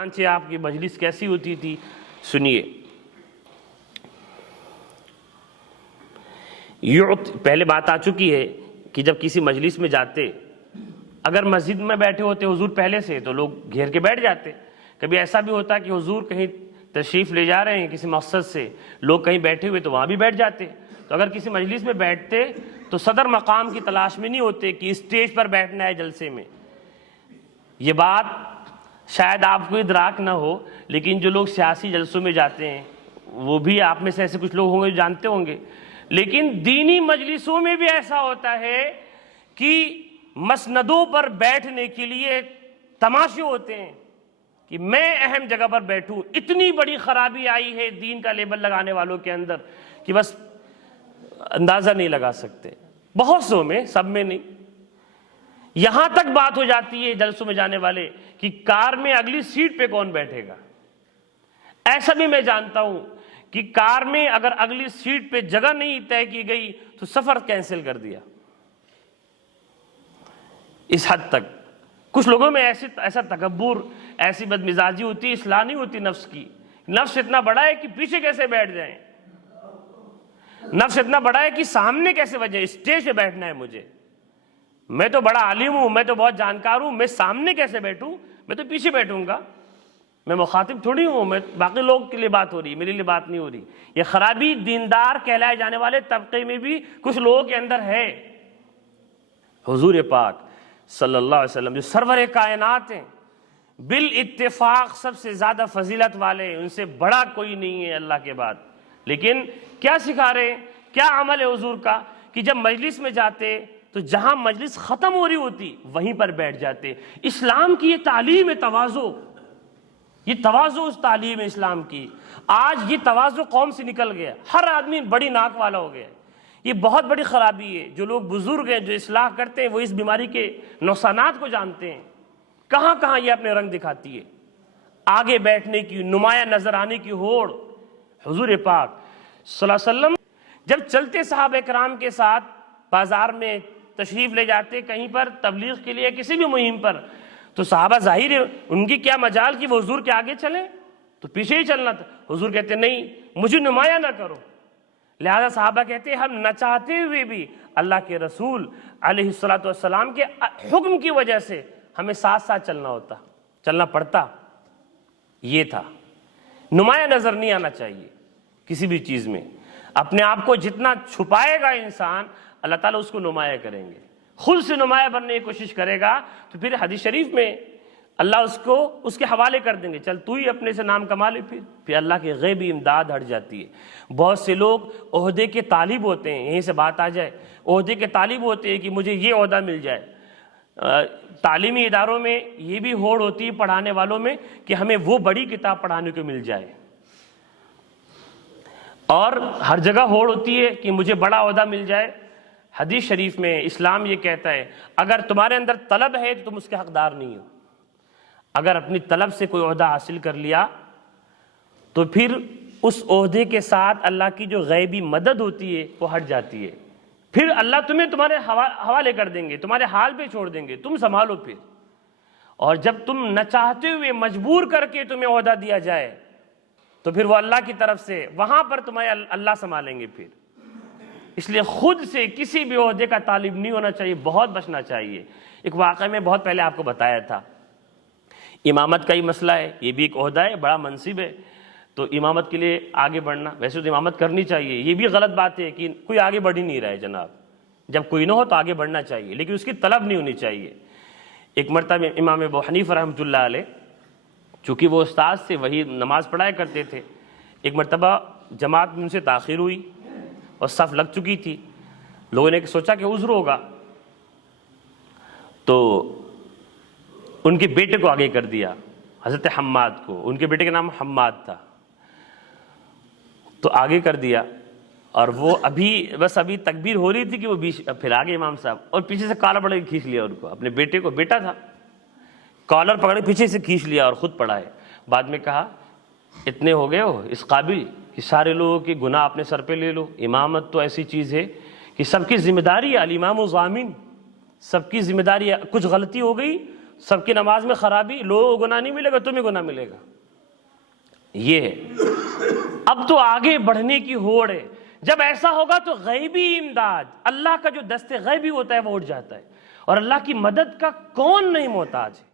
چنانچہ آپ کی مجلس کیسی ہوتی تھی سنیے. پہلے بات آ چکی ہے کہ جب کسی مجلس میں جاتے، اگر مسجد میں بیٹھے ہوتے حضور پہلے سے تو لوگ گھیر کے بیٹھ جاتے. کبھی ایسا بھی ہوتا کہ حضور کہیں تشریف لے جا رہے ہیں کسی مقصد سے، لوگ کہیں بیٹھے ہوئے تو وہاں بھی بیٹھ جاتے. تو اگر کسی مجلس میں بیٹھتے تو صدر مقام کی تلاش میں نہیں ہوتے کہ اسٹیج پر بیٹھنا ہے جلسے میں. یہ بات شاید آپ کو ادراک نہ ہو، لیکن جو لوگ سیاسی جلسوں میں جاتے ہیں وہ بھی آپ میں سے ایسے کچھ لوگ ہوں گے جو جانتے ہوں گے. لیکن دینی مجلسوں میں بھی ایسا ہوتا ہے کہ مسندوں پر بیٹھنے کے لیے تماشے ہوتے ہیں کہ میں اہم جگہ پر بیٹھوں. اتنی بڑی خرابی آئی ہے دین کا لیبل لگانے والوں کے اندر کہ بس اندازہ نہیں لگا سکتے. بہت سو میں، سب میں نہیں. یہاں تک بات ہو جاتی ہے جلسوں میں جانے والے کہ کار میں اگلی سیٹ پہ کون بیٹھے گا. ایسا بھی میں جانتا ہوں کہ کار میں اگر اگلی سیٹ پہ جگہ نہیں طے کی گئی تو سفر کینسل کر دیا. اس حد تک کچھ لوگوں میں ایسا تکبر، ایسی بدمزاجی ہوتی ہے، اصلاح نہیں ہوتی نفس کی. نفس اتنا بڑا ہے کہ پیچھے کیسے بیٹھ جائیں، نفس اتنا بڑا ہے کہ سامنے کیسے بجے، اسٹیج پہ بیٹھنا ہے مجھے، میں تو بڑا عالم ہوں، میں تو بہت جانکار ہوں، میں سامنے کیسے بیٹھوں، میں تو پیچھے بیٹھوں گا. میں مخاطب تھوڑی ہوں، میں باقی لوگ کے لیے بات ہو رہی ہے، میرے لیے بات نہیں ہو رہی. یہ خرابی دیندار کہلائے جانے والے طبقے میں بھی کچھ لوگوں کے اندر ہے. حضور پاک صلی اللہ علیہ وسلم جو سرور کائنات ہیں، بالاتفاق سب سے زیادہ فضیلت والے ہیں، ان سے بڑا کوئی نہیں ہے اللہ کے بعد. لیکن کیا سکھا رہے ہیں، کیا عمل ہے حضور کا کہ جب مجلس میں جاتے تو جہاں مجلس ختم ہو رہی ہوتی وہیں پر بیٹھ جاتے. اسلام کی یہ تعلیم ہے تواضع، یہ تواضع اس تعلیم ہے اسلام کی. آج یہ تواضع قوم سے نکل گیا، ہر آدمی بڑی ناک والا ہو گیا. یہ بہت بڑی خرابی ہے. جو لوگ بزرگ ہیں جو اصلاح کرتے ہیں وہ اس بیماری کے نقصانات کو جانتے ہیں. کہاں کہاں یہ اپنے رنگ دکھاتی ہے. آگے بیٹھنے کی، نمایاں نظر آنے کی ہوڑ. حضور پاک صلی اللہ علیہ وسلم جب چلتے صحابہ کرام کے ساتھ بازار میں تشریف لے جاتے کہیں پر تبلیغ کے لیے کسی بھی مہم پر، تو صحابہ ظاہر ہے ان کی کیا مجال کہ وہ حضور کے آگے چلیں، تو پیچھے ہی چلنا تھا. حضور کہتے نہیں، مجھے نمایاں نہ کرو. لہذا صحابہ کہتے ہم نہ چاہتے ہوئے بھی اللہ کے رسول علیہ الصلوۃ والسلام کے حکم کی وجہ سے ہمیں ساتھ ساتھ چلنا پڑتا. یہ تھا نمایاں نظر نہیں آنا چاہیے کسی بھی چیز میں. اپنے آپ کو جتنا چھپائے گا انسان، اللہ تعالیٰ اس کو نمایاں کریں گے. خود سے نمایاں بننے کی کوشش کرے گا تو پھر حدیث شریف میں اللہ اس کے حوالے کر دیں گے، چل تو ہی اپنے سے نام کما لے. پھر اللہ کی غیبی امداد ہٹ جاتی ہے. بہت سے لوگ عہدے کے طالب ہوتے ہیں، یہیں سے بات آ جائے، عہدے کے طالب ہوتے ہیں کہ مجھے یہ عہدہ مل جائے. تعلیمی اداروں میں یہ بھی ہوڑ ہوتی ہے پڑھانے والوں میں کہ ہمیں وہ بڑی کتاب پڑھانے کو مل جائے. اور ہر جگہ ہوڑ ہوتی ہے کہ مجھے بڑا عہدہ مل جائے. حدیث شریف میں اسلام یہ کہتا ہے اگر تمہارے اندر طلب ہے تو تم اس کے حقدار نہیں ہو. اگر اپنی طلب سے کوئی عہدہ حاصل کر لیا تو پھر اس عہدے کے ساتھ اللہ کی جو غیبی مدد ہوتی ہے وہ ہٹ جاتی ہے. پھر اللہ تمہیں تمہارے حوالے کر دیں گے، تمہارے حال پہ چھوڑ دیں گے، تم سنبھالو پھر. اور جب تم نہ چاہتے ہوئے مجبور کر کے تمہیں عہدہ دیا جائے تو پھر وہ اللہ کی طرف سے وہاں پر تمہیں اللہ سنبھالیں گے. پھر اس لیے خود سے کسی بھی عہدے کا طالب نہیں ہونا چاہیے، بہت بچنا چاہیے. ایک واقعہ میں بہت پہلے آپ کو بتایا تھا، امامت کا ہی مسئلہ ہے. یہ بھی ایک عہدہ ہے، بڑا منصب ہے. تو امامت کے لیے آگے بڑھنا، ویسے تو امامت کرنی چاہیے، یہ بھی غلط بات ہے کہ کوئی آگے بڑھ ہی نہیں رہا ہے. جناب جب کوئی نہ ہو تو آگے بڑھنا چاہیے، لیکن اس کی طلب نہیں ہونی چاہیے. ایک مرتبہ امام ابو حنیفہ رحمۃ اللہ علیہ، چونکہ وہ استاد سے وہی نماز پڑھایا کرتے تھے، ایک مرتبہ جماعت میں ان سے تاخیر ہوئی اور صف لگ چکی تھی. لوگوں نے سوچا کہ عذر ہوگا تو ان کے بیٹے کو آگے کر دیا، حضرت حماد کو. ان کے بیٹے کا نام حماد تھا. تو آگے کر دیا اور وہ ابھی تکبیر ہو رہی تھی کہ وہ پھر آگے امام صاحب، اور پیچھے سے کالر پکڑ کے کھینچ لیا ان کو. اپنے بیٹے کو، بیٹا تھا، کالر پکڑ کے پیچھے سے کھینچ لیا اور خود پڑھائے. بعد میں کہا اتنے ہو گئے ہو اس قابل کہ سارے لوگوں کے گناہ اپنے سر پہ لے لو. امامت تو ایسی چیز ہے کہ سب کی ذمہ داری ہے، الامام ضامن، سب کی ذمہ داری ہے. کچھ غلطی ہو گئی سب کی نماز میں خرابی، لوگوں کو گناہ نہیں ملے گا، تمہیں گناہ ملے گا. یہ ہے. اب تو آگے بڑھنے کی ہوڑ ہے. جب ایسا ہوگا تو غیبی امداد، اللہ کا جو دست غیبی ہوتا ہے وہ اٹھ جاتا ہے، اور اللہ کی مدد کا کون نہیں محتاج ہے.